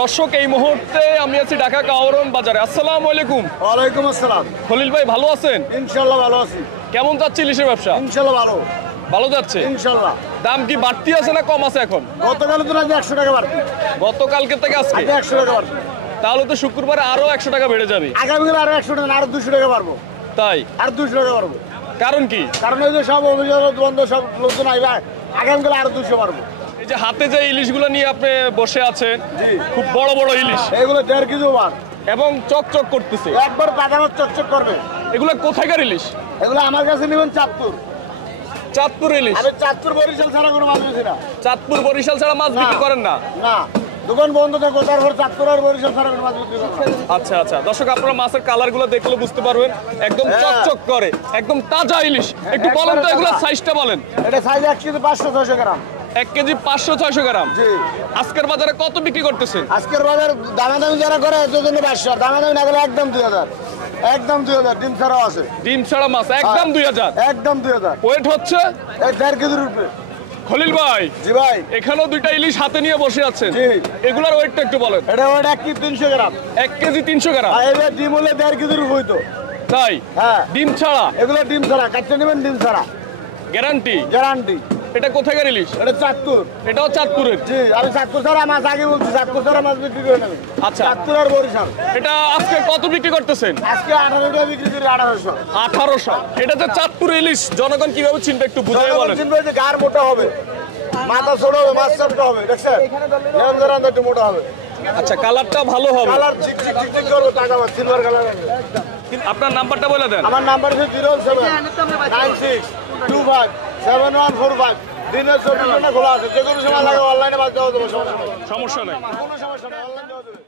দর্শক এই মুহূর্তে আমি আছি ঢাকা কাওরন বাজারে। আসসালামু আলাইকুম। ওয়ালাইকুম আসসালাম। খলিল ভাই ভালো আছেন? ইনশাআল্লাহ ভালো আছি। কেমন যাচ্ছে ইলিশের ব্যবসা? ইনশাআল্লাহ ভালো। ভালো যাচ্ছে ইনশাআল্লাহ। দাম কি বাড়তি আছে না কম আছে এখন? গতকাল তো আজ 100 টাকা বাড়তি। গতকালকে থেকে আজকে আজ 100 টাকা বাড়তি। তাহলে তো শুক্রবারে আরো 100 টাকা বেড়ে যাবে। আগামীকাল আরো 100 টাকা আর 200 টাকা বাড়বো। তাই আর 200 টাকা বাড়বো। কারণ কি? কারণ এই যে সব অভিযোগ বন্ধ সব লোকজন আইবা আগামীকাল আরো 200 বাড়বো। এই যে হাতে যে ইলিশগুলো নিয়ে আপনি বসে আছেন, খুব বড় বড় ইলিশ, এগুলো 1.5 কেজি ওয়ান এবং চকচক করতেছে, একবার পাতানো চকচক করবে। এগুলো কোথাকার ইলিশ? এগুলো আমার কাছে নেবেন চাঁদপুর। চাঁদপুর ইলিশ? আমি চাঁদপুর বরিশাল ছাড়া কোনো মাছ বেশি না। চাঁদপুর বরিশাল ছাড়া মাছ বিক্রি করেন না? না, দোকান বন্ধ থাকো, তারপর চাঁদপুর আর বরিশাল ছাড়া কোনো মাছ বিক্রি করেন না। আচ্ছা আচ্ছা, দর্শক আপনারা মাছের কালার গুলো দেখলে বুঝতে পারবেন, একদম চকচক করে, একদম তাজা ইলিশ। একটু বলেন তো এগুলো সাইজটা বলেন। এটা সাইজ 1 কেজি 500-600 গ্রাম। 1 কেজি 500-600 গ্রাম। জি। আজকের বাজারে কত বিক্রি করতেছেন? আজকের বাজার দামাদামি যারা করে এদের জন্য 500, দামাদামি না করে একদম 2000। একদম 2000। ডিম ছাড়াও আছে। ডিম ছাড়া মাছ একদম 2000। একদম 2000। ওয়েট হচ্ছে এই 1.5 কেজির উপরে। খলিল ভাই, জি ভাই। এখানেও দুইটা ইলিশ হাতে নিয়ে বসে আছেন। জি। এগুলার ওয়েটটা একটু বলেন। এটা ওটা 1 কেজি 300 গ্রাম। 1 কেজি 300 গ্রাম। আর এবার ডিম হলে 1.5 কেজির উপরে হইতো। তাই? হ্যাঁ। ডিম ছাড়া? এগুলো ডিম ছাড়া, কাটতে নেবেন ডিম ছাড়া। গ্যারান্টি? গ্যারান্টি। এটা কোথাকার ইলিশ? এটা চাঁদপুর। এটাও চাঁদপুরের? জি, আমি চাঁদপুর ছাড়া মাছ আগে বলছি, চাঁদপুর ছাড়া মাছ বিক্রি করে নেবেন। আচ্ছা। চাঁদপুর আর বরিশাল। এটা আজকে কত বিক্রি করতেছেন? আজকে 18 টাকা বিক্রি করি। 1800। 1800। এটা যে চাঁদপুর ইলিশ, জনগণ কিভাবে চিনবে একটু বুঝিয়ে বলেন। চিনবে যে গার মোটা হবে, মাথা ছোট হবে, মাছ ছোট হবে, দেখছেন? এরকম একটু মোটা হবে। আচ্ছা, কালারটা ভালো হবে। কালার চিক চিক চিক চিক করবে, টাকা পাবে, সিলভার কালার হবে। আপনার নাম্বারটা বলে দেন। আমার নাম্বার হচ্ছে 0796257145। দিনের 24 ঘন্টা খোলা আছে, যে কোনো সময় লাগে অনলাইনে মাছ দেওয়া যাবে, সমস্যা নেই। সমস্যা নাই। কোনো সমস্যা নেই, অনলাইনে দেওয়া যাবে।